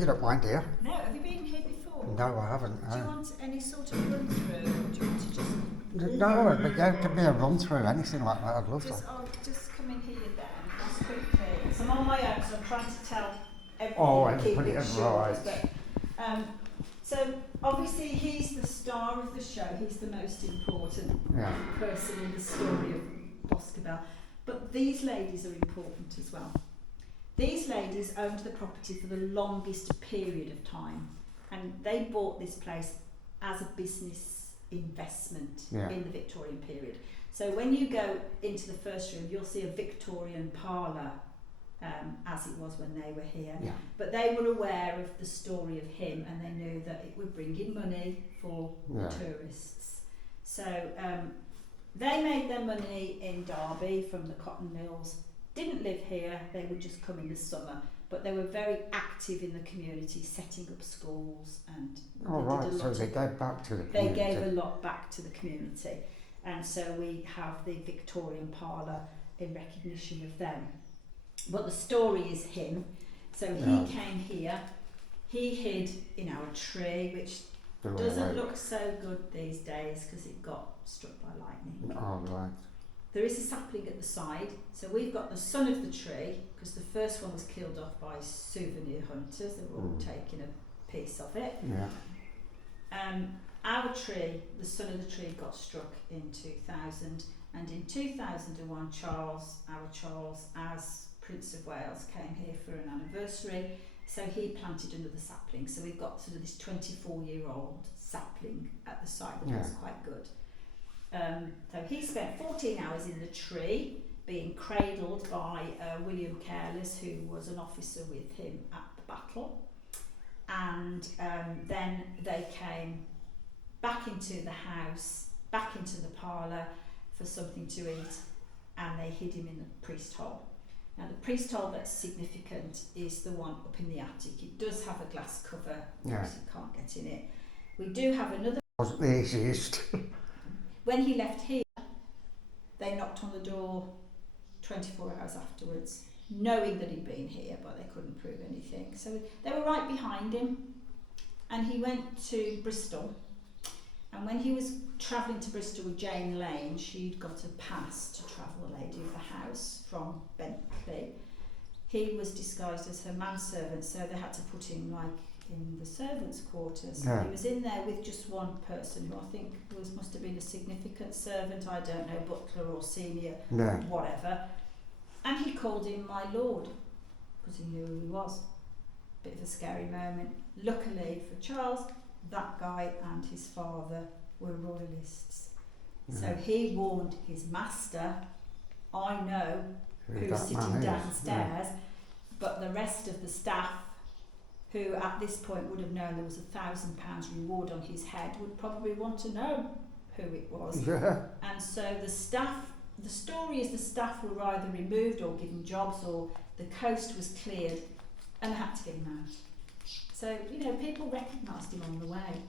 you don't mind, do you? No, have you been here before? No, I haven't. Do you want any sort of run through, or do you want to just... No, but yeah, give me a run through, anything like that, I'd love that. I'll just come in here then, just quickly. So I'm on my own, so I'm trying to tell everything. Oh, and keep put it it in short. right. But, so obviously he's the star of the show. He's the most important person in the story of Boscobel. But these ladies are important as well. These ladies owned the property for the longest period of time, and they bought this place as a business investment in the Victorian period. So when you go into the first room, you'll see a Victorian parlour, as it was when they were here. Yeah. But they were aware of the story of him, and they knew that it would bring in money for tourists. So they made their money in Derby from the cotton mills. Didn't live here, they would just come in the summer, but they were very active in the community, setting up schools, and they gave back to the community. They gave a lot back to the community, and so we have the Victorian parlour in recognition of them. But the story is him. So he came here, he hid in our tree, which doesn't look so good these days because it got struck by lightning. Oh, right. There is a sapling at the side, so we've got the son of the tree, because the first one was killed off by souvenir hunters. They were all taking a piece of it. Yeah. Our tree, the son of the tree, got struck in 2000, and in 2001 Charles, as Prince of Wales, came here for an anniversary, so he planted another sapling. So we've got sort of this 24-year-old sapling at the side, which was quite good. So he spent 14 hours in the tree, being cradled by William Careless, who was an officer with him at the battle. And then they came back into the house, back into the parlour for something to eat, and they hid him in the priest hole. Now the priest hole that's significant is the one up in the attic. It does have a glass cover, so you can't get in it. We do have another... Wasn't the easiest. When he left here, they knocked on the door 24 hours afterwards, knowing that he'd been here, but they couldn't prove anything. So they were right behind him, and he went to Bristol. And when he was travelling to Bristol with Jane Lane, she'd got a pass to travel, the lady of the house, from Bentley. He was disguised as her manservant, so they had to put him in the servants' quarters. Yeah. He was in there with just one person, who I think must have been a significant servant, I don't know, butler or senior, whatever. And he called him my lord, because he knew who he was. Bit of a scary moment. Luckily for Charles, that guy and his father were royalists. So he warned his master, I know who's sitting downstairs, but the rest of the staff, who at this point would have known there was £1,000 reward on his head, would probably want to know who it was. Yeah. And so the story is the staff were either removed or given jobs, or the coast was cleared and they had to get him out. So, people recognised him on the way.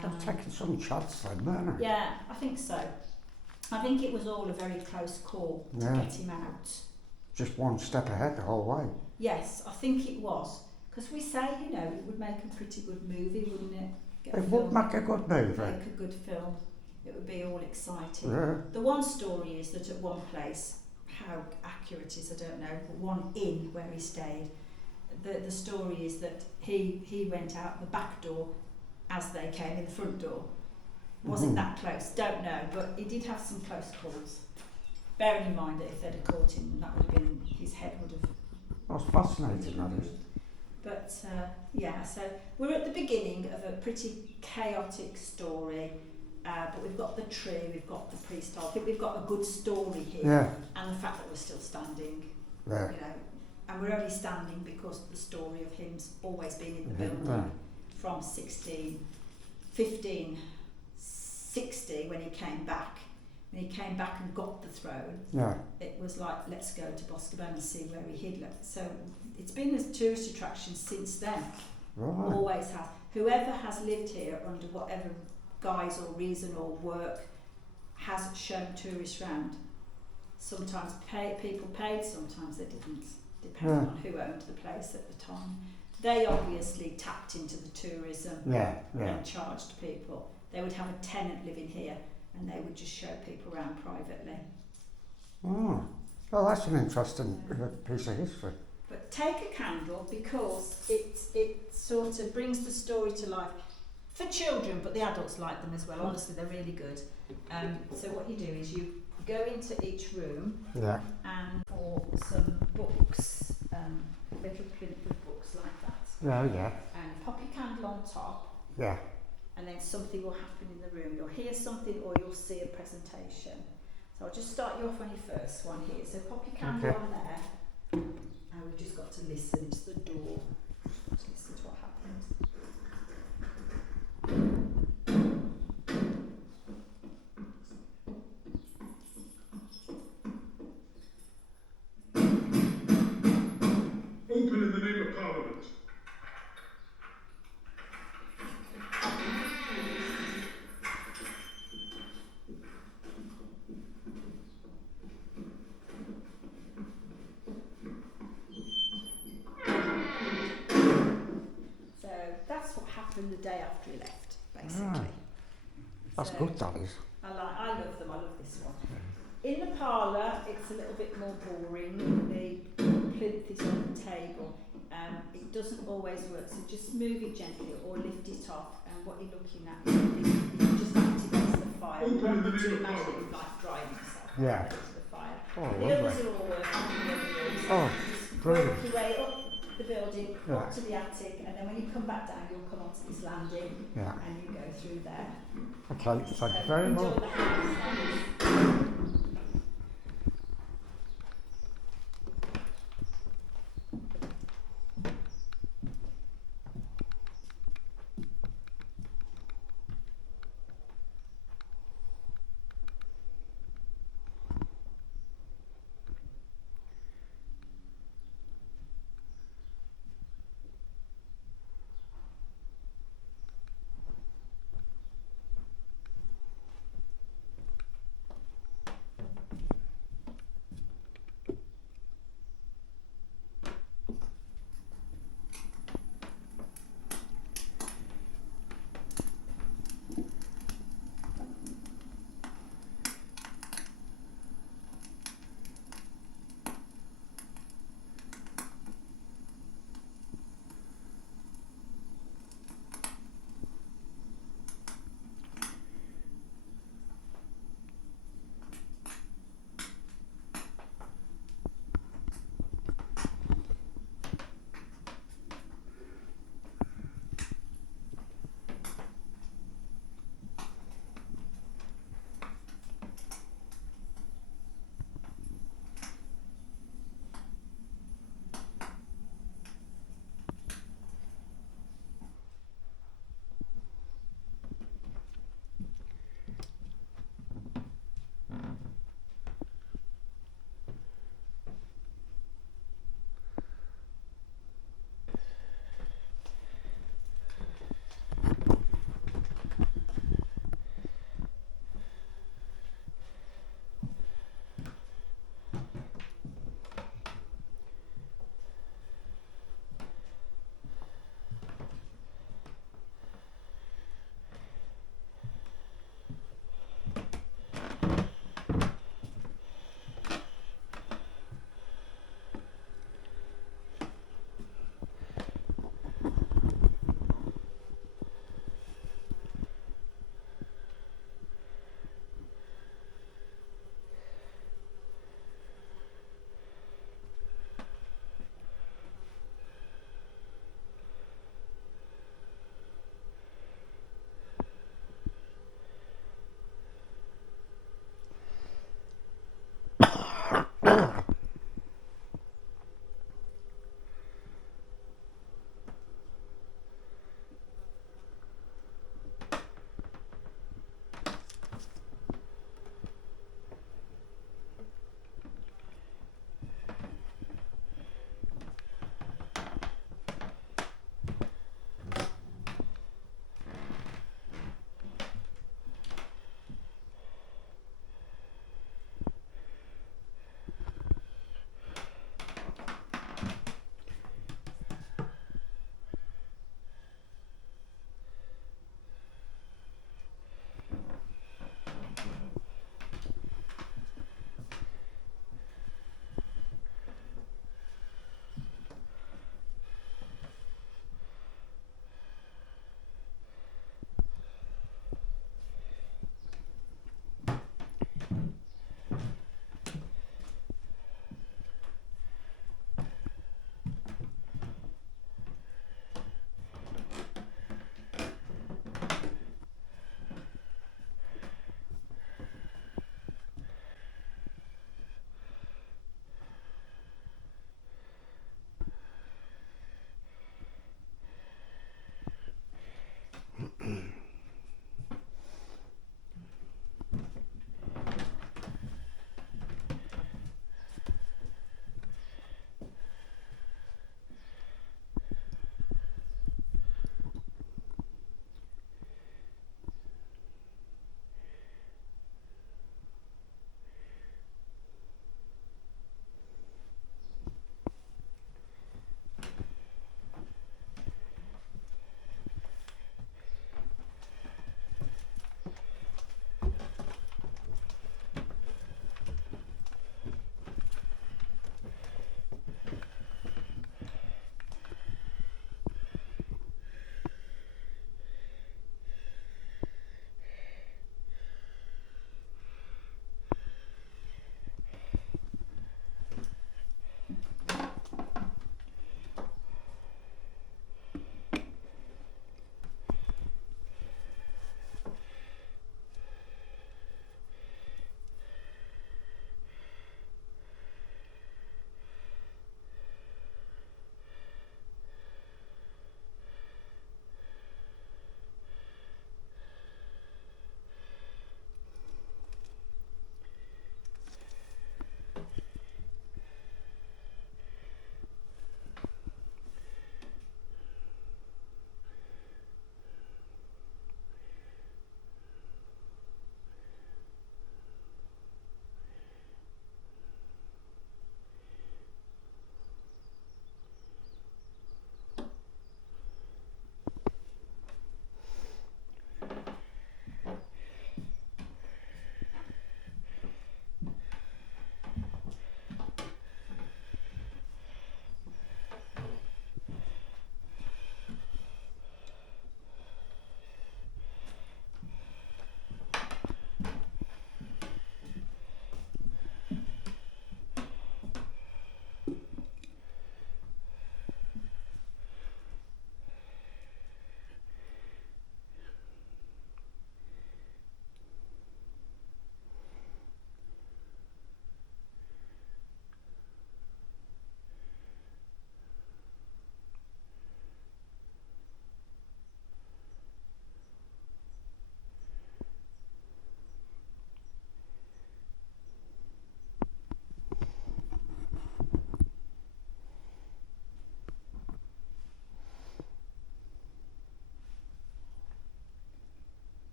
They've taken some chance then, haven't they? Yeah, I think so. I think it was all a very close call to get him out. Just one step ahead the whole way. Yes, I think it was. Because we say, it would make a pretty good movie, wouldn't it? It would make a good movie. Make a good film. It would be all exciting. Yeah. The one story is that at one place, how accurate it is, I don't know, but one inn where he stayed, the story is that he went out the back door as they came in the front door. Wasn't that close? Don't know, but he did have some close calls. Bearing in mind that if they'd have caught him, that would have been, his head would have... That's fascinating, that is. But so we're at the beginning of a pretty chaotic story, but we've got the tree, we've got the priest. I think we've got a good story here, and the fact that we're still standing, and we're only standing because the story of him's always been in the building from 1560 when he came back. When he came back and got the throne, it was like, let's go to Boscobel and see where he hid. So it's been a tourist attraction since then. Right. Always has. Whoever has lived here under whatever guise or reason or work has shown tourists round. Sometimes people paid, sometimes they didn't, depending on who owned the place at the time. They obviously tapped into the tourism Yeah, yeah. and charged people. They would have a tenant living here and they would just show people around privately. Oh, well, that's an interesting piece of history. But take a candle because it sort of brings the story to life for children, but the adults like them as well. Honestly, they're really good. So what you do is you go into each room Yeah, and for some books, little plinth of books like that, yeah, yeah, and pop your candle on top, yeah. and then something will happen in the room. You'll hear something or you'll see a presentation. So I'll just start you off on your first one here. So pop your candle Okay. on there, and we've just got to listen. It's the door. Just listen to what happens. Open in the name of Parliament. So that's what happened the day after he left, basically. That's So good, that is. I love them. I love this one. In the parlour, it's a little bit more boring. The plinth is on the table. It doesn't always work, so just move it gently or lift it off. And what you're looking at is it just activates the fire. You want to imagine it like drying yourself Yeah. into the fire. Oh, The lovely. others are all working in the other rooms. Oh, Just brilliant. work your way up the building, Yeah. up to the attic, and then when you come back down, you'll come onto this landing Yeah. and you go through there. Okay, thank you very Enjoy much. the house.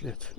Shit.